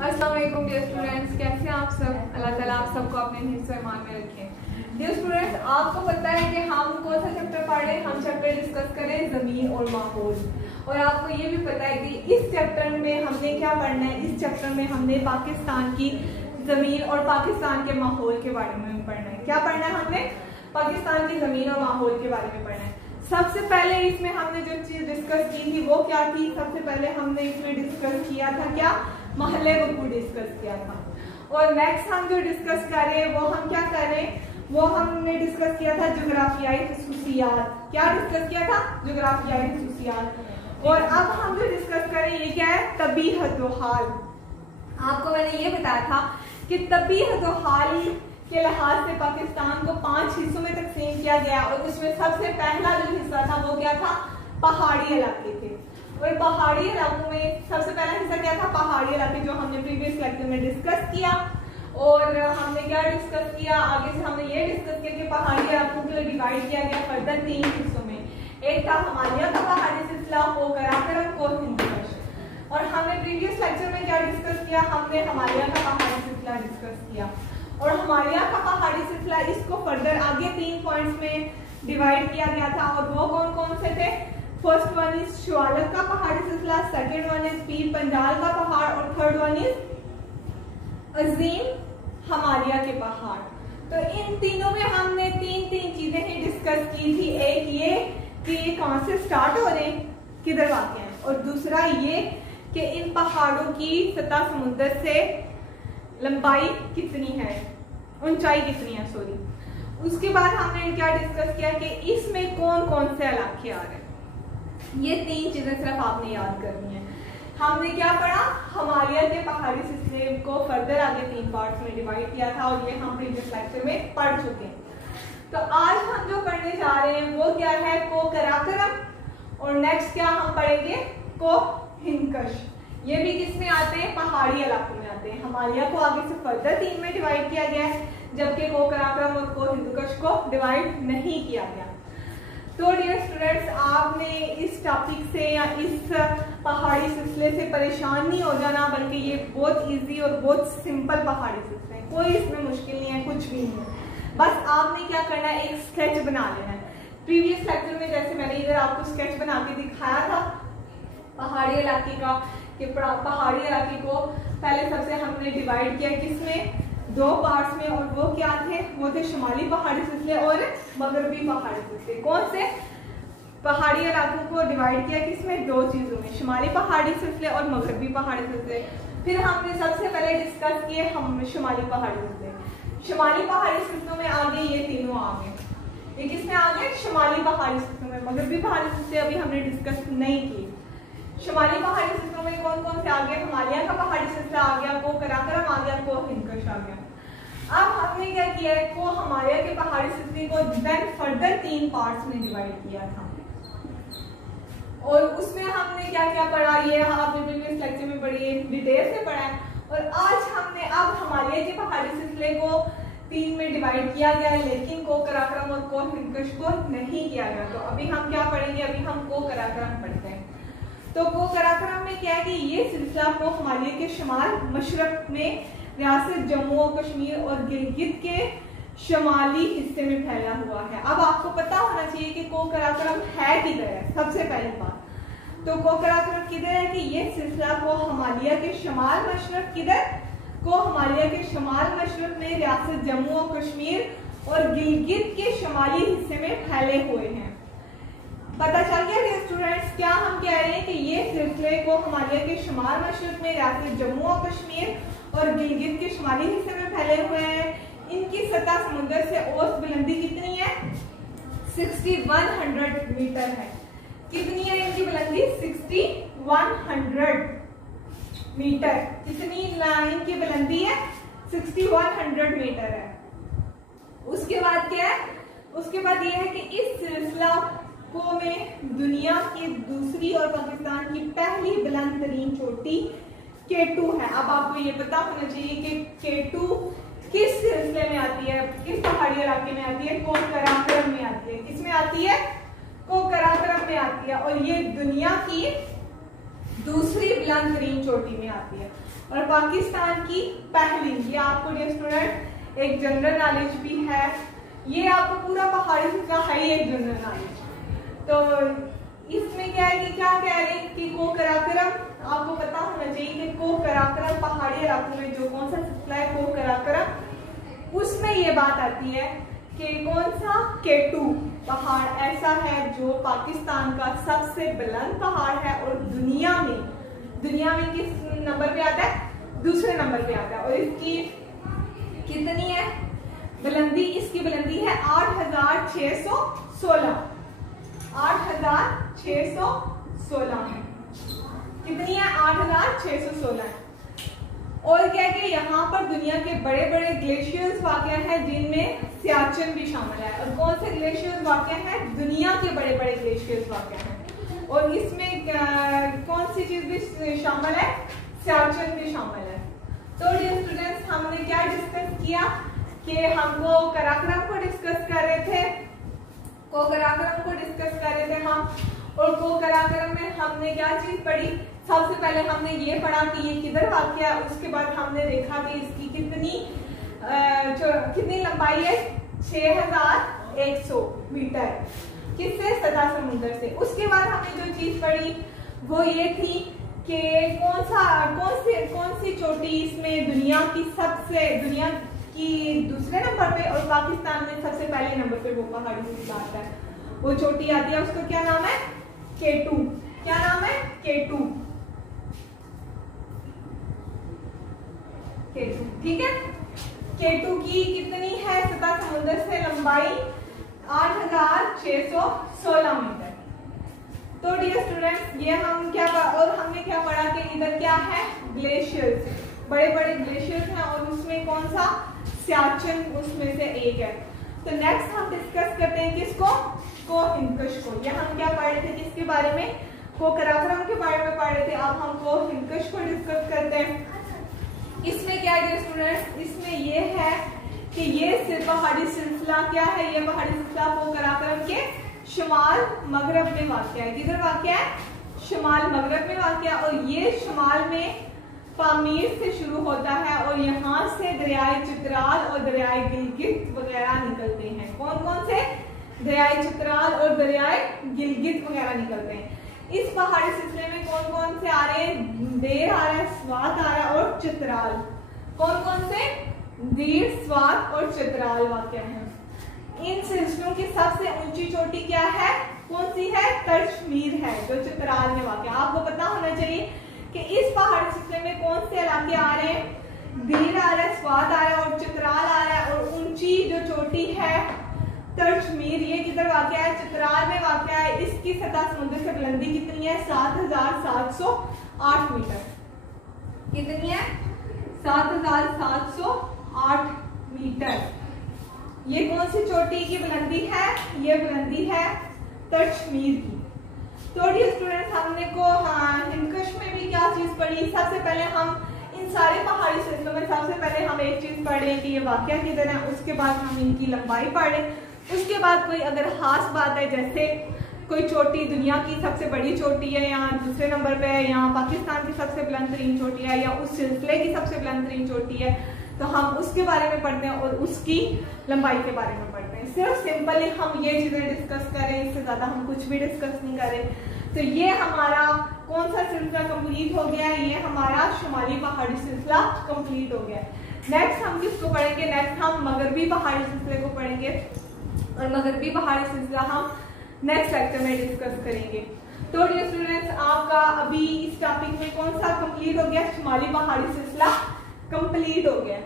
अस्सलाम वालेकुम dear students, कैसे हैं आप सब। अल्लाह ताला आप सबको अपने हिफ्ज़ व ईमान में रखें। डियर स्टूडेंट्स, आपको पता है कि हम कौन सा चैप्टर पढ़ रहे हैं। हम चैप्टर डिस्कस करें ज़मीन और माहौल। और आपको ये भी पता है कि इस चैप्टर में हमने क्या पढ़ना है। इस चैप्टर में हमने पाकिस्तान की ज़मीन और पाकिस्तान के माहौल के बारे में पढ़ना है। क्या पढ़ना है हमने? पाकिस्तान की ज़मीन और माहौल के बारे में पढ़ना है। सबसे पहले इसमें हमने जो चीज डिस्कस की थी वो क्या थी? सबसे पहले हमने इसमें डिस्कस किया था क्या? महल्ले वकूअ डिस्कस किया था। और नेक्स्ट हम जो डिस्कस कर रहे हैं वो हम क्या कर रहे हैं, वो हमने डिस्कस किया था जोग्राफियाई खसूसियात। क्या डिस्कस किया था? जोग्राफियाई खसूसियात। और अब हम जो डिस्कस कर रहे हैं ये क्या है? तबीहत व हाल। आपको मैंने ये बताया था कि तबीहत व हाल के लिहाज से पाकिस्तान को 5 हिस्सों में तकसीम किया गया। और उसमें सबसे पहला जो हिस्सा था वो क्या था? पहाड़ी इलाके थे। और पहाड़ी इलाकों में सबसे पहला हिस्सा क्या था? पहाड़ी इलाके, जो हमने प्रीवियस लेक्चर में डिस्कस किया। और हमने क्या डिस्कस किया? आगे से हमने ये डिस्कस किया कि पहाड़ी इलाकों को डिवाइड किया गया फर्दर 3 हिस्सों में। एक था हिमालय का पहाड़ी सिलसिला, को कराकरम, को हिंदकुश। और हमने प्रीवियस लेक्चर में क्या डिस्कस किया? हमने हिमालय का पहाड़ी सिलसिला डिस्कस किया। और हिमालय का पहाड़ी सिलसिला इसको फर्दर आगे 3 पॉइंट्स में डिवाइड किया गया था। और वो कौन कौन से थे? फर्स्ट वन इज शिवालक का पहाड़ी सिलसिला, second one is Pir Panjal का पहाड़, और थर्ड वन इज अजीम हिमालय के पहाड़। तो इन तीनों में हमने तीन चीजें ही डिस्कस की थी। एक ये कि ये कहां से स्टार्ट हो रहे हैं, किधर वाक़ हैं, और दूसरा ये कि इन पहाड़ों की सतह समुद्र से लंबाई कितनी है, ऊंचाई कितनी है, सॉरी। उसके बाद हमने क्या डिस्कस किया कि इसमें कौन कौन से इलाके आ रहे हैं। ये 3 चीजें सिर्फ आपने याद करनी है। हमने क्या पढ़ा? हिमालय के पहाड़ी सिलसिले को फर्दर आगे 3 पार्ट्स में डिवाइड किया था। और ये हम प्रीवियस लेक्चर में पढ़ चुके हैं। तो आज हम जो पढ़ने जा रहे हैं वो क्या है? को कराकरम। और नेक्स्ट क्या हम पढ़ेंगे? को हिंदकुश। ये भी किसमें आते हैं? पहाड़ी इलाकों में आते हैं। हिमालय को आगे से फर्दर 3 में डिवाइड किया गया है, जबकि को कराकरम और को हिंदकुश को डिवाइड नहीं किया गया। तो डियर स्टूडेंट्स, आपने इस टॉपिक से या इस पहाड़ी सिलसिले से परेशान नहीं हो जाना, बल्कि ये बहुत इजी और बहुत सिंपल पहाड़ी सिलसिले है। कोई इसमें मुश्किल नहीं है, कुछ भी नहीं है। बस आपने क्या करना है? एक स्केच बना लेना है। प्रीवियस लेक्चर में जैसे मैंने इधर आपको स्केच बना के दिखाया था पहाड़ी इलाके का, कि पहाड़ी इलाके को पहले सबसे हमने डिवाइड किया किसमें? 2 पार्ट्स में। और वो क्या थे? वो थे शुमाली पहाड़ी सिलसिले और मगरबी पहाड़ी सिलसिले। कौन से? पहाड़ी इलाकों को डिवाइड किया किसमें? 2 चीजों में, शुमाली पहाड़ी सिलसिले और मगरबी पहाड़ी सिलसिले। फिर हमने सबसे पहले डिस्कस किए हम शुमाली पहाड़ी सिलसिले। शुमाली पहाड़ी सिलसिलों में आगे ये तीनों आ गए। ये किसमें आ गए? शुमाली पहाड़ी सिलसिलों में। मगरबी पहाड़ी सिलसिले अभी हमने डिस्कस नहीं की। शुमाली पहाड़ी सिलसिलों में कौन कौन से आ गए? हिमालय का पहाड़ी सिलसिला आ गया, को कराकरम आ गया, को हिंदकुश आ गया। अब हमने क्या किया है? को हिमालय के पहाड़ी सिलसिले को देन फर्दर 3 पार्ट्स में डिवाइड किया था। और उसमें हमने क्या क्या पढ़ा? ये आपने प्रीवियस लेक्चर में बड़ी डिटेल से पढ़ा है। और आज हमने अब हिमालय के पहाड़ी सिलसिले को 3 में डिवाइड किया गया, लेकिन को कराकरम और को हिंदकुश को नहीं किया गया। तो अभी हम क्या पढ़ेंगे? अभी हम को कराकरम पढ़ते हैं। तो को कराकरम में क्या है कि ये सिलसिला को हिमालय के शुमाल मशरक में रियासत जम्मू और कश्मीर और गिलगित के शुमाली हिस्से में फैला हुआ है। अब आपको पता होना चाहिए कि को कराकरम है किधर है। सबसे पहली बात तो को कराकरम किधर है? कि ये सिलसिला को हिमालय के शुमाल मशरक, किधर? को हिमालय के शुमाल मशरक में रियासत जम्मू और कश्मीर और गिलगित के शुमाली हिस्से में फैले हुए हैं। पता चल गया स्टूडेंट्स? क्या हम कह रहे हैं कि ये सिलसिले को हिमालय के शुमाल मशरक में रियासत जम्मू और कश्मीर और गिलगित के शुमाली हिस्से में फैले हुए हैं। इनकी सतह समुद्र से औसत बुलंदी कितनी है? 6100 मीटर है। कितनी है इनकी बुलंदी? 6100 मीटर। कितनी इनकी बुलंदी है? 6100 मीटर है। उसके बाद क्या है? उसके बाद ये है कि इस सिलसिला को में दुनिया की दूसरी और पाकिस्तान की पहली बुलंद तरीन चोटी K2 है। अब आपको ये पता होना चाहिए कि K2 किस सिलसिले में आती है, किस पहाड़ी इलाके में आती है? को कराकरम में आती है। किसमें आती है? को कराकरम में आती है। और ये दुनिया की दूसरी बुलंद तरीन चोटी में आती है। और पाकिस्तान की पहली, ये आपको डियर स्टूडेंट एक जनरल नॉलेज भी है, ये आपको पूरा पहाड़ी सिलसिला है ही एक जनरल नॉलेज। तो इसमें क्या है कि क्या कह रहे हैं कि को कराकरम, आपको पता होना चाहिए कि को कराकरम पहाड़ी इलाकों में जो कौन सा सिलसिला है को कराकरम, उसमें ये बात आती है कि कौन सा K2 पहाड़ ऐसा है जो पाकिस्तान का सबसे बुलंद पहाड़ है और दुनिया में किस नंबर पे आता है? दूसरे नंबर पे आता है। और इसकी कितनी है बुलंदी? इसकी बुलंदी है 8,616। 8,616 है। कितनी है? 8,616 है। और क्या कि यहाँ पर दुनिया के बड़े बड़े ग्लेशियर्स वाक़या हैं जिनमें सियाचिन भी शामिल है। और कौन से ग्लेशियर्स वाक़या हैं? दुनिया के बड़े बड़े ग्लेशियर्स वाक़या हैं। और इसमें कौन सी चीज भी शामिल है? सियाचिन भी शामिल है। तो डियर स्टूडेंट्स, हमने क्या डिस्कस किया कि हमको कराकरम को डिस्कस कर रहे थे, को कराकरम को डिस्कस कर रहे थे हम। और को कराकरम में हमने क्या चीज पढ़ी? सबसे पहले हमने ये पढ़ा कि ये किधर वाक़या है। उसके बाद हमने देखा कि इसकी कितनी लंबाई है? 6,100 मीटर। किससे? सतह समुद्र से। उसके बाद हमने जो चीज पढ़ी वो ये थी कि कौन सी चोटी इसमें दुनिया की दूसरे नंबर पे और पाकिस्तान में सबसे पहले नंबर पे वो पहाड़ी सिलसिला आता है, वो चोटी आती है, उसका क्या नाम है? K2। क्या नाम है? K2। ठीक है। K2 की कितनी है सतह समुद्र से लंबाई? 8,616 मीटर। तो डियर स्टूडेंट्स, ये हम क्या और हमने क्या पढ़ा कि इधर क्या है? ग्लेशियर्स, बड़े बड़े ग्लेशियर्स हैं और उसमें कौन सा? सियाचिन उसमें से एक है। तो नेक्स्ट हम डिस्कस करते हैं किसको? को हिंदकुश को। ये हम क्या पढ़ रहे थे? किसके बारे में? को कराकरम के बारे में पढ़ रहे थे। अब हम को हिंदकुश को डिस्कस करते हैं। इसमें क्या है स्टूडेंट्स? इसमें ये है कि ये पहाड़ी सिलसिला क्या है? ये पहाड़ी सिलसिला को कराकरम के शुमाल मगरब में वाक़या है। किधर वाक़या है? शुमाल मगरब में वाक़या। और ये शुमाल में पामीर से शुरू होता है और यहाँ से दरियाए चित्राल और दरियाए गिलगित वगैरह निकलते हैं। कौन कौन से? दरियाए चित्राल और दरियाए गिलगित वगैरह निकलते हैं। इस पहाड़ी सिलसिले में कौन कौन से आ रहे हैं? देर आ रहा है, स्वात आ रहा है और चित्राल। कौन कौन से? देर, स्वात और चित्राल वाक़या है। इन सिलसिलों की सबसे ऊंची चोटी क्या है? कौन सी है? तर्शमीर है जो चित्राल में वाक़या। आपको पता होना चाहिए कि इस पहाड़ी सिलसिले में कौन से इलाके आ रहे हैं? देर आ रहा है, स्वात आ रहा है और चित्राल आ रहा है। और ऊंची जो चोटी है तर्शमीर, ये किधर वाक़या है? चित्राल में वाक़या है। इसकी सतह समुद्र से बुलंदी कितनी है? 7,708 मीटर। कितनी है? 7,708 मीटर। ये कौन सी चोटी की बुलंदी है? ये बुलंदी है तर्शमीर की। तो डियर स्टूडेंट्स, हमने को हिंदकुश में भी क्या चीज पढ़ी? सबसे पहले हम इन सारे पहाड़ी सिलसिलों में सबसे पहले हम एक चीज पढ़ रहे हैं कि ये वाक़या किधर है। उसके बाद हम इनकी लंबाई पढ़ रहे हैं। उसके बाद कोई अगर खास बात है, जैसे कोई चोटी दुनिया की सबसे बड़ी चोटी है या दूसरे नंबर पे है या पाकिस्तान की सबसे बुलंद तरीन चोटी है या उस सिलसिले की सबसे बुलंद तरीन चोटी है, तो हम उसके बारे में पढ़ते हैं और उसकी लंबाई के बारे में पढ़ते हैं। सिर्फ सिंपली हम ये चीजें डिस्कस करें, इससे ज्यादा हम कुछ भी डिस्कस नहीं करें। तो ये हमारा कौन सा सिलसिला कंप्लीट हो गया? ये हमारा शुमाली पहाड़ी सिलसिला कंप्लीट हो गया। नेक्स्ट हम किसको पढ़ेंगे? नेक्स्ट हम मगरबी पहाड़ी सिलसिले को पढ़ेंगे और मगरबी पहाड़ी सिलसिला हम नेक्स्ट लेक्चर में डिस्कस करेंगे। तो डियर स्टूडेंट्स, आपका अभी इस टॉपिक में कौन सा कंप्लीट हो गया? शुमाली पहाड़ी सिलसिला कंप्लीट हो गया।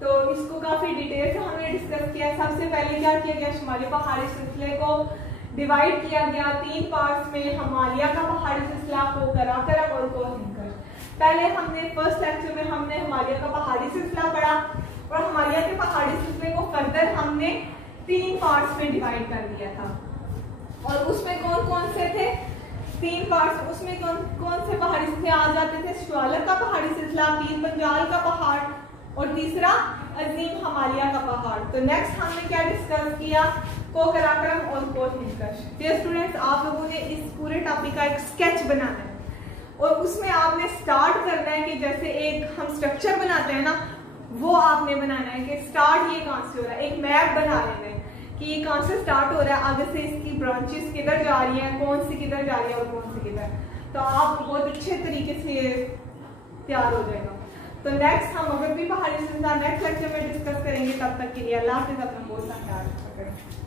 तो इसको काफी डिटेल से हमने डिस्कस किया। सबसे पहले क्या किया गया? शुमाली पहाड़ी सिलसिले को डिवाइड किया गया 3 पार्ट्स में। हिमालय का पहाड़ी सिलसिला, को कराकरम और को हिंदकुश। पहले हमने फर्स्ट लेक्चर में हमने हिमालय का पहाड़ी सिलसिला पढ़ा और हिमालय के पहाड़ी सिलसिले को फर्दर हमने 3 पार्ट्स में डिवाइड कर दिया था। और उसमें कौन कौन से थे? 3 पार्ट्स। उसमें कौन से पहाड़ी सिलसिले आ जाते थे? श्वालक का पहाड़ी सिलसिला, पीर पंजाल का पहाड़ और तीसरा अजीम हिमालय का पहाड़। तो नेक्स्ट हमने क्या डिस्कस किया? को कराकरम और को हिंदकुश। डियर स्टूडेंट्स, आप लोगों ने इस पूरे टॉपिक का एक स्केच बनाना है और उसमें आपने स्टार्ट करना है कि जैसे एक हम स्ट्रक्चर बनाते हैं ना, वो आपने बनाना है कि स्टार्ट ये कहाँ से हो रहा है। एक मैप बना लेना है कि ये कहाँ से स्टार्ट हो रहा है, आगे से इसकी ब्रांचेस किधर जा रही है, कौन सी किधर जा रही है और कौन सी किधर। तो आप बहुत अच्छे तरीके से तैयार हो जाएगा। तो नेक्स्ट हम अगर भी पहाड़ी संचार नेक्स्ट लेक्चर में डिस्कस करेंगे। तब तक के लिए अल्लाह हाफिज़, अपना बहुत सा ख्याल रखें।